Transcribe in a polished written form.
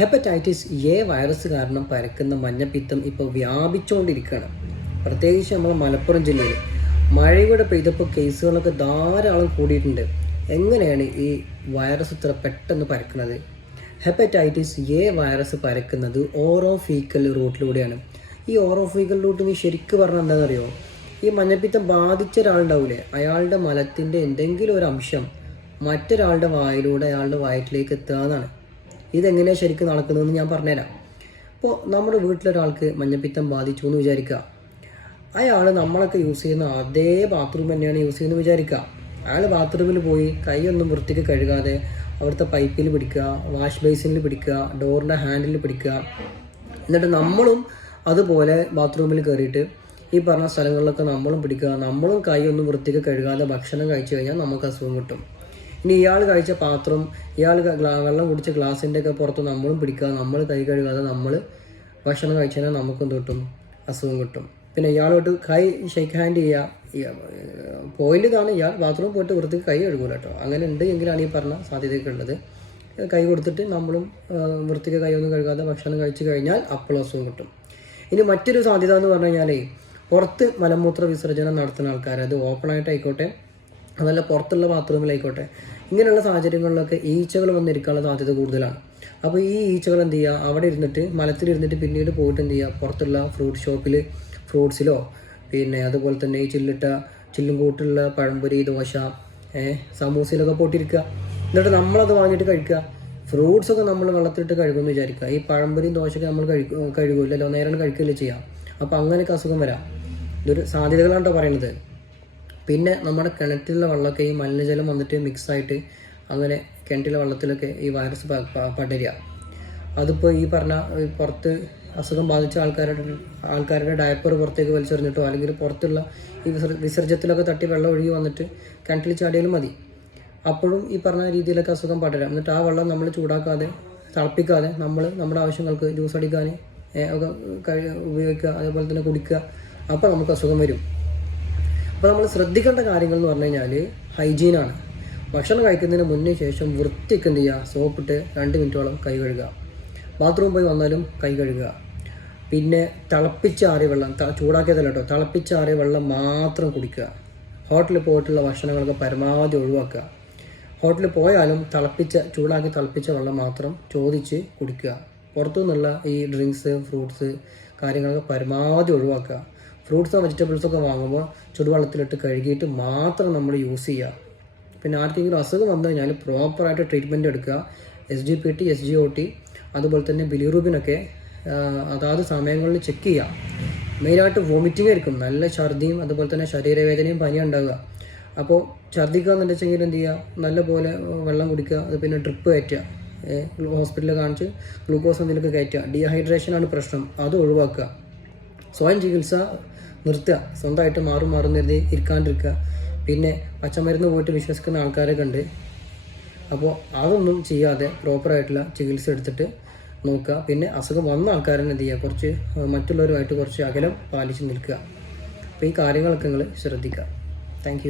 Hepatitis A virus കാരണം പരക്കുന്ന മഞ്ഞപ്പിത്തം ഇപ്പോൾ വ്യാപിച്ചുകൊണ്ടിരിക്കുകയാണ്. പ്രത്യേകിച്ച് നമ്മൾ മലപ്പുറം ജില്ലയിൽ മഴയുടെ പെയ്തപ്പോൾ കേസുകളൊക്കെ ധാരാളം കൂടിയിട്ടുണ്ട്. എങ്ങനെയാണ് ഈ വൈറസ് ഇത്ര പെട്ടെന്ന് പരക്കുന്നത്? ഹെപ്പറ്റൈറ്റിസ് എ വൈറസ് പരക്കുന്നത് ഓറോഫീക്കൽ റൂട്ടിലൂടെയാണ്. ഈ ഓറോഫീക്കൽ റൂട്ട് നീ ശരിക്കും പറഞ്ഞാൽ എന്താണെന്നറിയോ? ഈ മഞ്ഞപ്പിത്തം ബാധിച്ച ഒരാളുണ്ടാവില്ലേ, അയാളുടെ മലത്തിൻ്റെ എന്തെങ്കിലും ഒരു അംശം മറ്റൊരാളുടെ വായിലൂടെ അയാളുടെ വയറ്റിലേക്ക് എത്തുകയെന്നാണ്. ഇതെങ്ങനെയാണ് ശരിക്കും നടക്കുന്നതെന്ന് ഞാൻ പറഞ്ഞുതരാം. ഇപ്പോൾ നമ്മുടെ വീട്ടിലൊരാൾക്ക് മഞ്ഞപ്പിത്തം ബാധിച്ചു എന്ന് വിചാരിക്കുക. അയാൾ നമ്മളൊക്കെ യൂസ് ചെയ്യുന്ന അതേ ബാത്റൂം തന്നെയാണ് യൂസ് ചെയ്യുന്നത് വിചാരിക്കുക. അയാൾ ബാത്റൂമിൽ പോയി കൈയൊന്നും വൃത്തിക്ക് കഴുകാതെ അവിടുത്തെ പൈപ്പിൽ പിടിക്കുക, വാഷ് ബേസിനിൽ പിടിക്കുക, ഡോറിൻ്റെ ഹാൻഡിൽ പിടിക്കുക. എന്നിട്ട് നമ്മളും അതുപോലെ ബാത്റൂമിൽ കയറിയിട്ട് ഈ പറഞ്ഞ സ്ഥലങ്ങളിലൊക്കെ നമ്മളും പിടിക്കുക. നമ്മളും കൈയൊന്നും വൃത്തിക്ക് കഴുകാതെ ഭക്ഷണം കഴിച്ചു കഴിഞ്ഞാൽ നമുക്ക് അസുഖം കിട്ടും. ഇനി ഇയാൾ കഴിച്ച പാത്രം, ഇയാൾ വെള്ളം കുടിച്ച ഗ്ലാസിൻ്റെ ഒക്കെ പുറത്ത് നമ്മളും പിടിക്കുക, നമ്മൾ കൈ കഴുകാതെ നമ്മൾ ഭക്ഷണം കഴിച്ചു കഴിഞ്ഞാൽ നമുക്കും കിട്ടും, അസുഖം കിട്ടും. പിന്നെ ഇയാളോട്ട് കൈ ഷെയ്ക്ക് ഹാൻഡ് ചെയ്യുക. പോയിന്റ് ഇതാണ്, ഇയാൾ ബാത്റൂമിൽ പോയിട്ട് വൃത്തിക്ക് കൈ കഴുകൂല കേട്ടോ. അങ്ങനെ ഉണ്ട് എങ്കിലാണ് ഈ പറഞ്ഞ സാധ്യതയൊക്കെ ഉള്ളത്. കൈ കൊടുത്തിട്ട് നമ്മളും വൃത്തിക്ക് കൈയൊന്നും കഴുകാതെ ഭക്ഷണം കഴിച്ചു കഴിഞ്ഞാൽ അപ്പോഴും അസുഖം കിട്ടും. ഇനി മറ്റൊരു സാധ്യത എന്ന് പറഞ്ഞു കഴിഞ്ഞാൽ പുറത്ത് മലമൂത്ര വിസർജനം നടത്തുന്ന ആൾക്കാർ, അത് ഓപ്പണായിട്ടായിക്കോട്ടെ അതല്ല പുറത്തുള്ള ബാത്റൂമിലായിക്കോട്ടെ, ഇങ്ങനെയുള്ള സാഹചര്യങ്ങളിലൊക്കെ ഈച്ചകൾ വന്നിരിക്കാനുള്ള സാധ്യത കൂടുതലാണ്. അപ്പോൾ ഈ ഈച്ചകൾ എന്ത് ചെയ്യുക, അവിടെ ഇരുന്നിട്ട് മലത്തിലിരുന്നിട്ട് പിന്നീട് പോയിട്ട് എന്ത് ചെയ്യുക, പുറത്തുള്ള ഫ്രൂട്ട് ഷോപ്പിൽ ഫ്രൂട്ട്സിലോ പിന്നെ അതുപോലെ തന്നെ ഈ ചില്ലും കൂട്ടുള്ള പഴംപൊരി, ദോശ, സമൂസയിലൊക്കെ പോയിട്ടിരിക്കുക. എന്നിട്ട് നമ്മളത് വാങ്ങിയിട്ട് കഴിക്കുക. ഫ്രൂട്ട്സൊക്കെ നമ്മൾ വെള്ളത്തിലിട്ട് കഴുകുമെന്ന് വിചാരിക്കുക. ഈ പഴംപൊരിയും ദോശയൊക്കെ നമ്മൾ കഴുകില്ലല്ലോ, നേരം കഴിക്കുകയല്ലേ ചെയ്യാം. അപ്പോൾ അങ്ങനെയൊക്കെ അസുഖം വരാം. ഇതൊരു സാധ്യതകളാണ് കേട്ടോ പറയുന്നത്. പിന്നെ നമ്മുടെ കിണറ്റിലുള്ള വെള്ളമൊക്കെ ഈ മലിനജലം വന്നിട്ട് മിക്സായിട്ട് അങ്ങനെ കിണറ്റിലെ വെള്ളത്തിലൊക്കെ ഈ വൈറസ് പടരുക. അതിപ്പോൾ ഈ പറഞ്ഞ പുറത്ത് അസുഖം ബാധിച്ച ആൾക്കാരുടെ ഡയപ്പർ പുറത്തേക്ക് വലിച്ചെറിഞ്ഞിട്ടോ അല്ലെങ്കിൽ പുറത്തുള്ള ഈ വിസർജ്യത്തിലൊക്കെ തട്ടി വെള്ളം ഒഴുകി വന്നിട്ട് കിണറ്റിൽ ചാടിയാലും മതി. അപ്പോഴും ഈ പറഞ്ഞ രീതിയിലൊക്കെ അസുഖം പടരാം. എന്നിട്ട് ആ വെള്ളം നമ്മൾ ചൂടാക്കാതെ തിളപ്പിക്കാതെ നമ്മൾ നമ്മുടെ ആവശ്യങ്ങൾക്ക് ജ്യൂസ് അടിക്കാൻ ഒക്കെ ഉപയോഗിക്കുക, അതേപോലെ തന്നെ കുടിക്കുക. അപ്പോൾ നമുക്ക് അസുഖം വരും. അപ്പോൾ നമ്മൾ ശ്രദ്ധിക്കേണ്ട കാര്യങ്ങൾ എന്ന് പറഞ്ഞു കഴിഞ്ഞാൽ ഹൈജീനാണ്. ഭക്ഷണം കഴിക്കുന്നതിന് മുന്നേ ശേഷം വൃത്തിക്ക് എന്ത് ചെയ്യുക, സോപ്പിട്ട് 2 മിനിറ്റോളം കൈ കഴുകുക. ബാത്റൂം പോയി വന്നാലും കൈ കഴുകുക. പിന്നെ തിളപ്പിച്ചാറിയ വെള്ളം, ചൂടാക്കിയതല്ല കേട്ടോ, തിളപ്പിച്ചാറിയ വെള്ളം മാത്രം കുടിക്കുക. ഹോട്ടലിൽ പോയിട്ടുള്ള ഭക്ഷണങ്ങളൊക്കെ പരമാവധി ഒഴിവാക്കുക. ഹോട്ടലിൽ പോയാലും ചൂടാക്കി തിളപ്പിച്ച വെള്ളം മാത്രം ചോദിച്ച് കുടിക്കുക. പുറത്തുനിന്നുള്ള ഈ ഡ്രിങ്ക്സ്, ഫ്രൂട്ട്സ് കാര്യങ്ങളൊക്കെ പരമാവധി ഒഴിവാക്കുക. ഫ്രൂട്ട്സോ വെജിറ്റബിൾസൊക്കെ വാങ്ങുമ്പോൾ ചുടുവെള്ളത്തിലിട്ട് കഴുകിയിട്ട് മാത്രം നമ്മൾ യൂസ് ചെയ്യുക. പിന്നെ ആർക്കെങ്കിലും അസുഖം വന്നു കഴിഞ്ഞാൽ പ്രോപ്പറായിട്ട് ട്രീറ്റ്മെൻറ്റ് എടുക്കുക. SGPT, SGOT അതുപോലെ തന്നെ ബിലിറൂബിനൊക്കെ അതാത് സമയങ്ങളിൽ ചെക്ക് ചെയ്യുക. മെയിനായിട്ട് വോമിറ്റിംഗ് ആയിരിക്കും, നല്ല ഛർദിയും അതുപോലെ തന്നെ ശരീരവേദനയും പനിയും ഉണ്ടാവുക. അപ്പോൾ ഛർദിക്കുക എന്നു വെച്ചെങ്കിൽ എന്ത് ചെയ്യുക, നല്ലപോലെ വെള്ളം കുടിക്കുക. അത് പിന്നെ ഡ്രിപ്പ് കയറ്റുക, ഹോസ്പിറ്റലിൽ കാണിച്ച് ഗ്ലൂക്കോസ് എന്തെങ്കിലുമൊക്കെ കയറ്റുക. ഡീഹൈഡ്രേഷനാണ് പ്രശ്നം, അത് ഒഴിവാക്കുക. സ്വയം ചികിത്സ നിർത്തുക, സ്വന്തമായിട്ട് മാറും കരുതി ഇരിക്കാണ്ടിരിക്കുക. പിന്നെ പച്ചമരുന്ന് പോയിട്ട് വിശ്വസിക്കുന്ന ആൾക്കാരൊക്കെ ഉണ്ട്. അപ്പോൾ അതൊന്നും ചെയ്യാതെ പ്രോപ്പറായിട്ടുള്ള ചികിത്സ എടുത്തിട്ട് നോക്കുക. പിന്നെ അസുഖം വന്ന ആൾക്കാരെന്നെ എന്ത് ചെയ്യുക, കുറച്ച് മറ്റുള്ളവരുമായിട്ട് കുറച്ച് അകലം പാലിച്ച് നിൽക്കുക. അപ്പോൾ ഈ കാര്യങ്ങളൊക്കെ നിങ്ങൾ ശ്രദ്ധിക്കുക. താങ്ക്